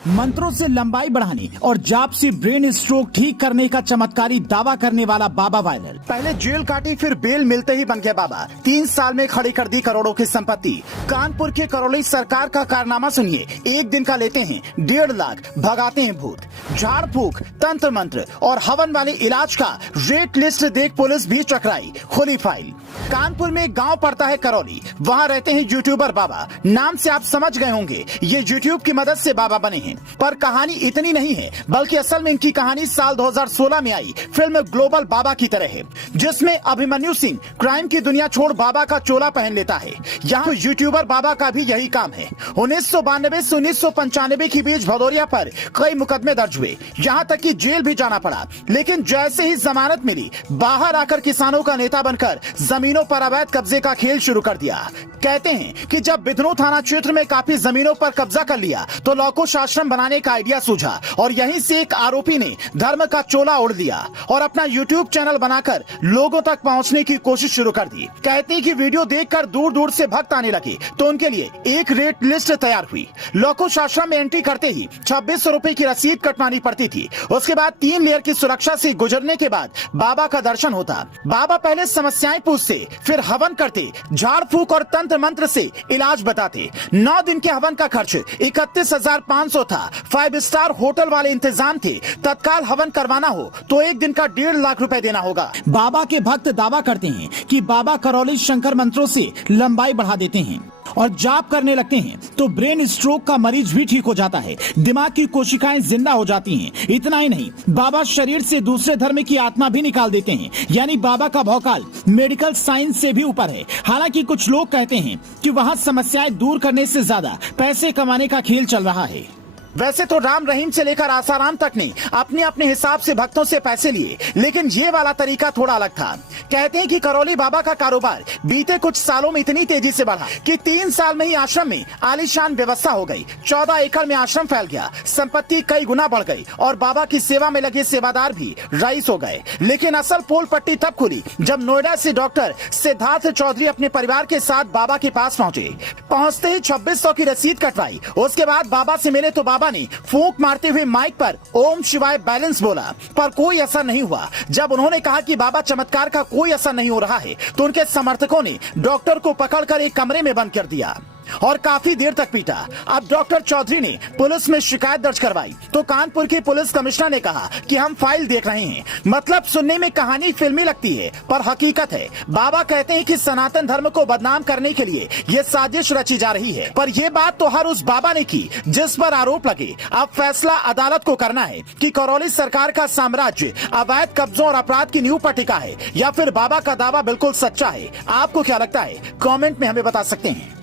मंत्रों से लंबाई बढ़ाने और जाप से ब्रेन स्ट्रोक ठीक करने का चमत्कारी दावा करने वाला बाबा वायरल। पहले जेल काटी, फिर बेल मिलते ही बन गया बाबा। 3 साल में खड़ी कर दी करोड़ों की संपत्ति। कानपुर के करौली सरकार का कारनामा सुनिए। एक दिन का लेते हैं 1.5 लाख, भगाते हैं भूत। झाड़ फूक, तंत्र मंत्र और हवन वाले इलाज का रेट लिस्ट देख पुलिस भी चकराई। खुली फाइल। कानपुर में एक गांव पड़ता है करौली, वहां रहते हैं यूट्यूबर बाबा। नाम से आप समझ गए होंगे ये यूट्यूब की मदद से बाबा बने हैं। पर कहानी इतनी नहीं है, बल्कि असल में इनकी कहानी साल 2016 में आई फिल्म ग्लोबल बाबा की तरह है, जिसमें अभिमन्यु सिंह क्राइम की दुनिया छोड़ बाबा का चोला पहन लेता है। यहाँ यूट्यूबर बाबा का भी यही काम है। 1992 से 1995 के बीच भदौरिया पर कई मुकदमे दर्ज हुए, यहाँ तक कि जेल भी जाना पड़ा। लेकिन जैसे ही जमानत मिली, बाहर आकर किसानों का नेता बनकर जमीनों पर अवैध कब्जे का खेल शुरू कर दिया। कहते हैं कि जब बिधनों थाना क्षेत्र में काफी जमीनों पर कब्जा कर लिया तो लौकुश आश्रम बनाने का आइडिया सूझा और यहीं से एक आरोपी ने धर्म का चोला ओढ़ लिया और अपना यूट्यूब चैनल बनाकर लोगों तक पहुंचने की कोशिश शुरू कर दी। कहते हैं कि वीडियो देखकर दूर दूर से भक्त आने लगे तो उनके लिए एक रेट लिस्ट तैयार हुई। लौकुश आश्रम में एंट्री करते ही 2600 रुपए की रसीद कटवानी पड़ती थी। उसके बाद 3 लेयर की सुरक्षा से गुजरने के बाद बाबा का दर्शन होता। बाबा पहले समस्याएं पूछते, फिर हवन करते, झाड़ फूक और तंत्र मंत्र से इलाज बताते। 9 दिन के हवन का खर्च 31,500 था। 5 स्टार होटल वाले इंतजाम थे। तत्काल हवन करवाना हो तो एक दिन का 1.5 लाख रुपए देना होगा। बाबा के भक्त दावा करते हैं कि बाबा करौली शंकर मंत्रों से लंबाई बढ़ा देते हैं और जाप करने लगते हैं तो ब्रेन स्ट्रोक का मरीज भी ठीक हो जाता है। दिमाग की कोशिकाएं जिंदा हो जाती हैं। इतना ही नहीं, बाबा शरीर से दूसरे धर्म की आत्मा भी निकाल देते हैं। यानी बाबा का भौकाल मेडिकल साइंस से भी ऊपर है। हालांकि कुछ लोग कहते हैं कि वहां समस्याएं दूर करने से ज्यादा पैसे कमाने का खेल चल रहा है। वैसे तो राम रहीम से लेकर आसाराम तक ने अपने अपने हिसाब से भक्तों से पैसे लिए, लेकिन ये वाला तरीका थोड़ा अलग था। कहते हैं कि करौली बाबा का कारोबार बीते कुछ सालों में इतनी तेजी से बढ़ा कि 3 साल में ही आश्रम में आलीशान व्यवस्था हो गई। 14 एकड़ में आश्रम फैल गया, संपत्ति कई गुना बढ़ गई और बाबा की सेवा में लगे सेवादार भी रईस हो गए। लेकिन असल पोल पट्टी तब खुली जब नोएडा से डॉक्टर सिद्धार्थ चौधरी अपने परिवार के साथ बाबा के पास पहुँचे। पहुँचते ही 2600 की रसीद कटवाई। उसके बाद बाबा से मिले तो बाबा ने फूंक मारते हुए माइक पर ओम शिवाय बैलेंस बोला, पर कोई असर नहीं हुआ। जब उन्होंने कहा कि बाबा चमत्कार का कोई असर नहीं हो रहा है तो उनके समर्थकों ने डॉक्टर को पकड़कर एक कमरे में बंद कर दिया और काफी देर तक पीटा। अब डॉक्टर चौधरी ने पुलिस में शिकायत दर्ज करवाई तो कानपुर के पुलिस कमिश्नर ने कहा कि हम फाइल देख रहे हैं। मतलब सुनने में कहानी फिल्मी लगती है पर हकीकत है। बाबा कहते हैं कि सनातन धर्म को बदनाम करने के लिए ये साजिश रची जा रही है, पर यह बात तो हर उस बाबा ने की जिस पर आरोप लगे। अब फैसला अदालत को करना है कि करौली सरकार का साम्राज्य अवैध कब्जों और अपराध की नींव पर टिका है या फिर बाबा का दावा बिल्कुल सच्चा है। आपको क्या लगता है? कमेंट में हमें बता सकते हैं।